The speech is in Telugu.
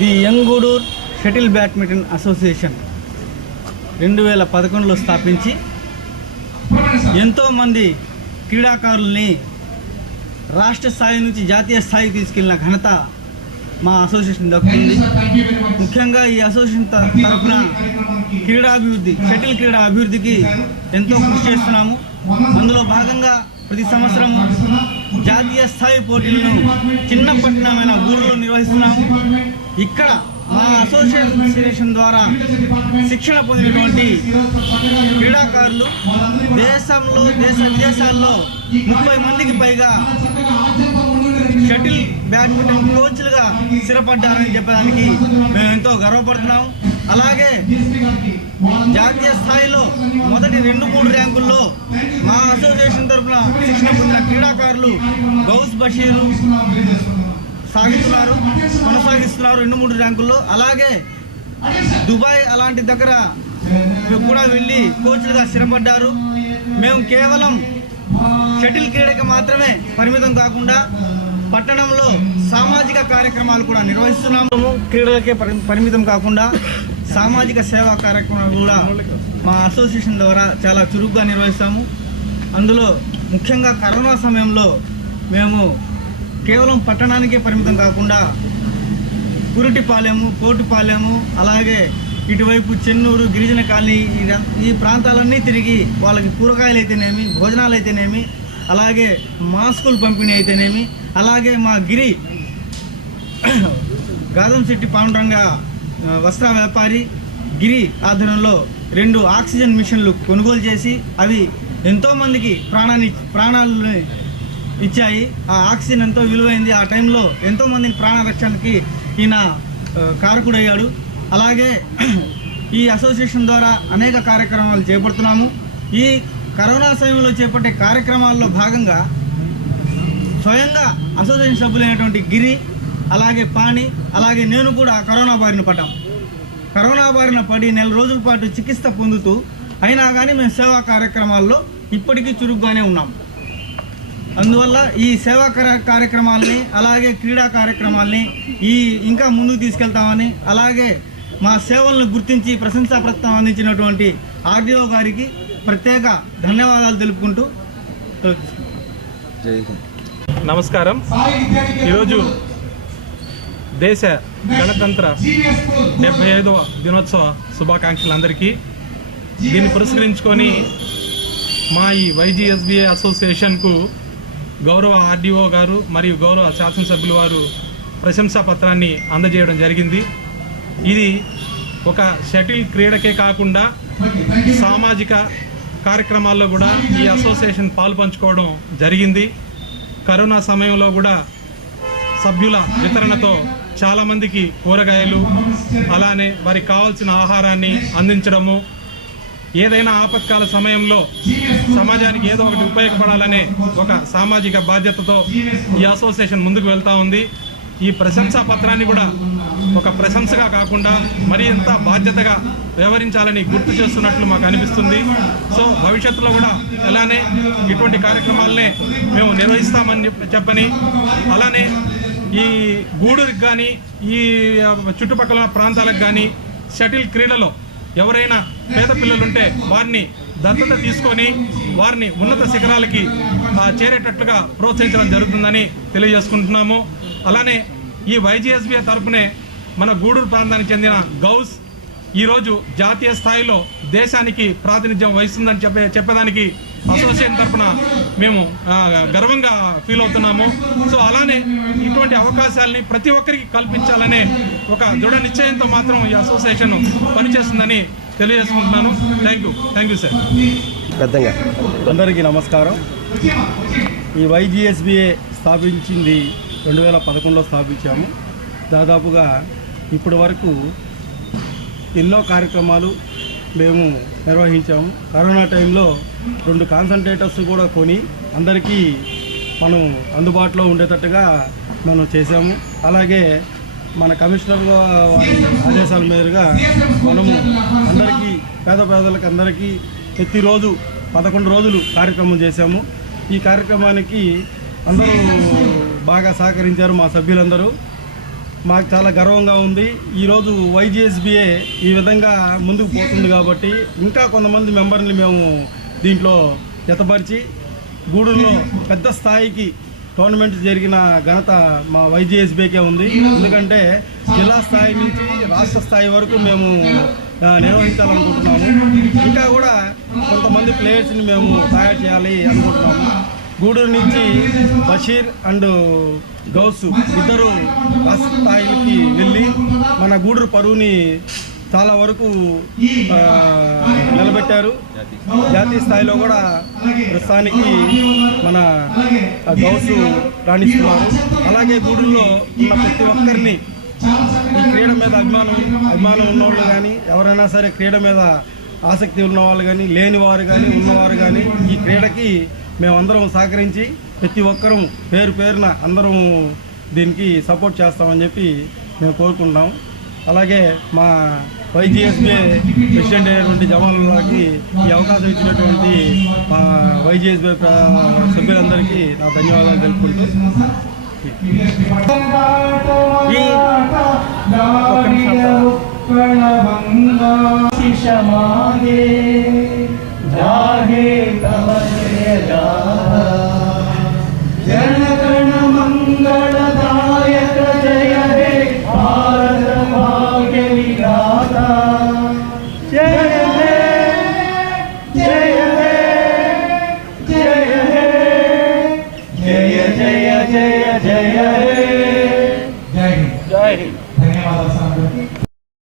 The young Gudur shuttle badminton association 2011లో స్థాపించి ఎంతోమంది క్రీడాకారుల్ని రాష్ట్ర స్థాయి నుంచి జాతీయ స్థాయికి తీసుకెళ్లిన ఘనత మా అసోసియేషన్ దక్కుతుంది. ముఖ్యంగా ఈ అసోసియేషన్ తరఫున షటిల్ క్రీడా అభివృద్ధికి ఎంతో కృషి చేస్తున్నాము. అందులో భాగంగా ప్రతి సంవత్సరము జాతీయ స్థాయి పోటీలను చిన్న పట్టణమైన ఊరిలో నిర్వహిస్తున్నాము. ఇక్కడ మా అసోసియేషన్ ద్వారా శిక్షణ పొందినటువంటి క్రీడాకారులు దేశంలో దేశ విదేశాల్లో 30 మందికి పైగా షటిల్ బ్యాడ్మింటన్ కోచ్లుగా స్థిరపడ్డారని చెప్పడానికి మేము ఎంతో గర్వపడుతున్నాము. అలాగే జాతీయ స్థాయిలో మొదటి 2-3 ర్యాంకుల్లో మా అసోసియేషన్ తరఫున శిక్షణ పొందిన క్రీడాకారులు గౌస్ బషీరు కొనసాగిస్తున్నారు 2-3 ర్యాంకుల్లో. అలాగే దుబాయ్ అలాంటి దగ్గర కూడా వెళ్ళి కోచ్లుగా స్థిరపడ్డారు. మేము కేవలం షటిల్ క్రీడకి మాత్రమే పరిమితం కాకుండా పట్టణంలో సామాజిక కార్యక్రమాలు కూడా నిర్వహిస్తున్నాము. క్రీడలకే పరిమితం కాకుండా సామాజిక సేవా కార్యక్రమాలు కూడా మా అసోసియేషన్ ద్వారా చాలా చురుగ్గా నిర్వహిస్తాము. అందులో ముఖ్యంగా కరోనా సమయంలో మేము కేవలం పట్టణానికే పరిమితం కాకుండా కురిటిపాలెము, కోటిపాలెము, అలాగే ఇటువైపు చెన్నూరు, గిరిజన కాలనీ ఈ ప్రాంతాలన్నీ తిరిగి వాళ్ళకి కూరగాయలు అయితేనేమి, భోజనాలు అయితేనేమి, అలాగే మాస్కులు పంపిణీ అయితేనేమి, అలాగే మా గాదంశెట్టి పాండురంగ వస్త్ర వ్యాపారి గిరి ఆధ్వర్యంలో 2 ఆక్సిజన్ మిషన్లు కొనుగోలు చేసి అవి ఎంతోమందికి ప్రాణాలని ఇచ్చాయి. ఆ ఆక్సిజన్ ఎంతో విలువైంది. ఆ టైంలో ఎంతోమందిని ప్రాణరక్షణకి ఈయన కారకుడయ్యాడు. అలాగే ఈ అసోసియేషన్ ద్వారా అనేక కార్యక్రమాలు చేపడుతున్నాము. ఈ కరోనా సమయంలో చేపట్టే కార్యక్రమాల్లో భాగంగా స్వయంగా అసోసియేషన్ సభ్యులైనటువంటి గిరి, అలాగే పాణి, అలాగే నేను కూడా కరోనా బారిన పడి 4 రోజుల పాటు చికిత్స పొందుతూ అయినా కానీ మేము సేవా కార్యక్రమాల్లో ఇప్పటికీ చురుగ్గానే ఉన్నాం. అందువల్ల ఈ సేవా కార్యక్రమాలని అలాగే క్రీడా కార్యక్రమాలని ఇంకా ముందుకు తీసుకెళ్తామని, అలాగే మా సేవలను గుర్తించి ప్రశంసాపత్రం అందించినటువంటి ఆర్డీఓ గారికి ప్రత్యేక ధన్యవాదాలు తెలుపుకుంటూ నమస్కారం. ఈరోజు దేశ గణతంత్ర 75వ దినోత్సవ శుభాకాంక్షలు అందరికీ. దీన్ని పురస్కరించుకొని మా ఈ వైజీఎస్బీఏ అసోసియేషన్కు గౌరవ ఆర్డీఓ గారు మరియు గౌరవ శాసనసభ్యులు వారు ప్రశంసా పత్రాన్ని అందజేయడం జరిగింది. ఇది ఒక షటిల్ క్రీడకే కాకుండా సామాజిక కార్యక్రమాల్లో కూడా ఈ అసోసియేషన్ పాలు పంచుకోవడం జరిగింది. కరోనా సమయంలో కూడా సభ్యుల వితరణతో చాలామందికి కూరగాయలు, అలానే వారికి కావాల్సిన ఆహారాన్ని అందించడము, ఏదైనా ఆపత్కాల సమయంలో సమాజానికి ఏదో ఒకటి ఉపయోగపడాలనే ఒక సామాజిక బాధ్యతతో ఈ అసోసియేషన్ ముందుకు వెళ్తూ ఉంది. ఈ ప్రశంసా పత్రాన్ని కూడా ఒక ప్రశంసగా కాకుండా మరింత బాధ్యతగా వ్యవహరించాలని గుర్తు చేస్తున్నట్లు మాకు అనిపిస్తుంది. సో భవిష్యత్తులో కూడా అలానే ఇటువంటి కార్యక్రమాలనే మేము నిర్వహిస్తామని చెప్పని, అలానే ఈ గూడూరుకి కానీ ఈ చుట్టుపక్కల ప్రాంతాలకు కానీ షటిల్ క్రీడలో ఎవరైనా పేద పిల్లలుంటే వారిని దత్తత తీసుకొని వారిని ఉన్నత శిఖరాలకి చేరేటట్లుగా ప్రోత్సహించడం జరుగుతుందని తెలియజేసుకుంటున్నాము. అలానే ఈ వైజీఎస్బీఏ తరఫునే మన గూడూరు ప్రాంతానికి చెందిన గౌస్ ఈరోజు జాతీయ స్థాయిలో దేశానికి ప్రాతినిధ్యం వహిస్తుందని చెప్పడానికి అసోసియేషన్ తరఫున మేము గర్వంగా ఫీల్ అవుతున్నాము. సో అలానే ఇటువంటి అవకాశాలని ప్రతి ఒక్కరికి కల్పించాలనే ఒక దృఢ నిశ్చయంతో మాత్రం ఈ అసోసియేషన్ పనిచేస్తుందని తెలియజేసుకుంటున్నాను. Thank you sir. అందరికీ నమస్కారం. ఈ వైజీఎస్బీఏ స్థాపించింది 2011లో స్థాపించాము. దాదాపుగా ఇప్పటి వరకు ఎన్నో కార్యక్రమాలు మేము నిర్వహించాము. కరోనా టైంలో 2 కాన్సన్ట్రేటర్స్ కూడా కొని అందరికీ మనం అందుబాటులో ఉండేటట్టుగా మనం చేశాము. అలాగే మన కమిషనర్ వారి ఆదేశాల మేరగా మనము అందరికీ పేదలకు అందరికీ ప్రతిరోజు 11 రోజులు కార్యక్రమం చేశాము. ఈ కార్యక్రమానికి అందరూ బాగా సహకరించారు మా సభ్యులందరూ. మాకు చాలా గర్వంగా ఉంది. ఈరోజు వైజీఎస్బీఏ ఈ విధంగా ముందుకు పోతుంది కాబట్టి ఇంకా కొంతమంది మెంబర్ని మేము దీంట్లో జతపరిచి గూడూరులో పెద్ద స్థాయికి టోర్నమెంట్ జరిగిన ఘనత మా వైజీఎస్బీకే ఉంది. ఎందుకంటే జిల్లా స్థాయి నుంచి రాష్ట్ర స్థాయి వరకు మేము నిర్వహించాలనుకుంటున్నాము. ఇంకా కూడా కొంతమంది ప్లేయర్స్ని మేము తయారు చేయాలి అనుకుంటున్నాము. గూడూరు నుంచి బషీర్ అండ్ గౌసు ఇద్దరు రాష్ట్ర స్థాయికి వెళ్ళి మన గూడూరు పరువుని చాలా వరకు నిలబెట్టారు. జాతీయ స్థాయిలో కూడా ప్రస్తుతానికి మన గౌసు రాణిస్తున్నారు. అలాగే గూడూరులో ఉన్న ప్రతి ఒక్కరిని ఈ క్రీడ మీద అభిమానం ఉన్నవాళ్ళు కానీ ఎవరైనా సరే క్రీడ మీద ఆసక్తి ఉన్నవాళ్ళు కానీ లేనివారు కానీ ఉన్నవారు కానీ ఈ క్రీడకి మేమందరం సహకరించి ప్రతి ఒక్కరూ పేరున అందరం దీనికి సపోర్ట్ చేస్తామని చెప్పి మేము కోరుకుంటున్నాం. అలాగే మా వైజీఎస్బీఏ ప్రెసిడెంట్ అయినటువంటి జమాలుల్లాకి ఈ అవకాశం ఇచ్చినటువంటి మా వైజీఎస్బీఏ సభ్యులందరికీ నా ధన్యవాదాలు తెలుపుకుంటూ ఈ